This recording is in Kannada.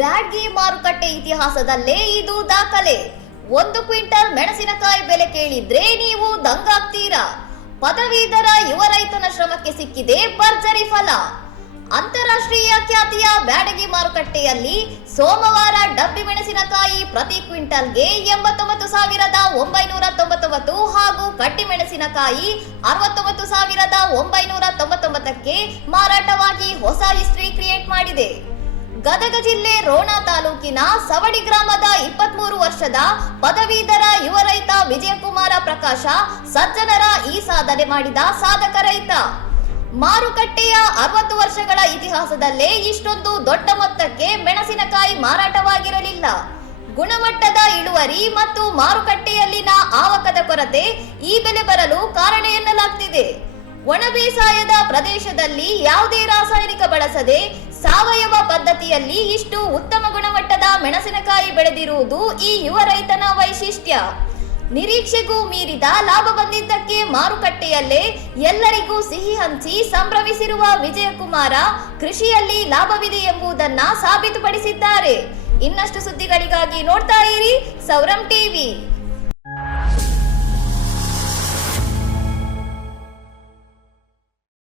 ಬ್ಯಾಡಗಿ ಮಾರುಕಟ್ಟೆ ಇತಿಹಾಸದಲ್ಲೇ ಇದು ದಾಖಲೆ. 1 ಕ್ವಿಂಟಲ್ ಮೆಣಸಿನಕಾಯಿ ಬೆಲೆ ಕೇಳಿದ್ರೆ ನೀವು ದಂಗಾಗ್ತೀರಾ. ಪದವೀಧರ ಯುವ ರೈತನ ಶ್ರಮಕ್ಕೆ ಸಿಕ್ಕಿದೆ ಭರ್ಜರಿ ಫಲ. ಅಂತಾರಾಷ್ಟ್ರೀಯ ಖ್ಯಾತಿಯ ಬ್ಯಾಡಗಿ ಮಾರುಕಟ್ಟೆಯಲ್ಲಿ ಸೋಮವಾರ ಡಬ್ಬಿ ಮೆಣಸಿನಕಾಯಿ ಪ್ರತಿ ಕ್ವಿಂಟಲ್ಗೆ 89,999 ಹಾಗೂ ಕಟ್ಟಿ ಮೆಣಸಿನಕಾಯಿ 69,999ಕ್ಕೆ ಮಾರಾಟವಾಗಿ ಹೊಸ ಹಿಸ್ಟ್ರಿ ಕ್ರಿಯೇಟ್ ಮಾಡಿದೆ. ಗದಗ ಜಿಲ್ಲೆ ರೋಣ ತಾಲೂಕಿನ ಸವಡಿ ಗ್ರಾಮದ 23 ವರ್ಷದ ಪದವೀಧರ ಯುವ ರೈತ ವಿಜಯಕುಮಾರ ಪ್ರಕಾಶ ಸಜ್ಜನರ ಈ ಸಾಧನೆ ಮಾಡಿದ ಸಾಧಕ ರೈತ. ಮಾರುಕಟ್ಟೆಯ 60 ವರ್ಷಗಳ ಇತಿಹಾಸದಲ್ಲೇ ಇಷ್ಟೊಂದು ದೊಡ್ಡ ಮೊತ್ತಕ್ಕೆ ಮೆಣಸಿನಕಾಯಿ ಮಾರಾಟವಾಗಿರಲಿಲ್ಲ. ಗುಣಮಟ್ಟದ ಇಳುವರಿ ಮತ್ತು ಮಾರುಕಟ್ಟೆಯಲ್ಲಿನ ಆವಕದ ಕೊರತೆ ಈ ಬೆಲೆ ಬರಲು ಕಾರಣ ಎನ್ನಲಾಗ್ತಿದೆ. ಒಣ ಬೇಸಾಯದ ಪ್ರದೇಶದಲ್ಲಿ ಯಾವುದೇ ರಾಸಾಯನಿಕ ಬಳಸದೆ ಸಾವಯವ ಪದ್ಧತಿಯಲ್ಲಿ ಇಷ್ಟು ಉತ್ತಮ ಗುಣಮಟ್ಟದ ಮೆಣಸಿನಕಾಯಿ ಬೆಳೆದಿರುವುದು ಈ ಯುವ ರೈತನ ವೈಶಿಷ್ಟ್ಯ. ನಿರೀಕ್ಷೆಗೂ ಮೀರಿದ ಲಾಭ ಬಂದಿದ್ದಕ್ಕೆ ಮಾರುಕಟ್ಟೆಯಲ್ಲೇ ಎಲ್ಲರಿಗೂ ಸಿಹಿ ಹಂಚಿ ಸಂಭ್ರಮಿಸಿರುವ ವಿಜಯಕುಮಾರ ಕೃಷಿಯಲ್ಲಿ ಲಾಭವಿದೆ ಎಂಬುದನ್ನ ಸಾಬೀತುಪಡಿಸಿದ್ದಾರೆ. ಇನ್ನಷ್ಟು ಸುದ್ದಿಗಳಿಗಾಗಿ ನೋಡ್ತಾ ಇರಿ ಸೌರಂ ಟಿವಿ.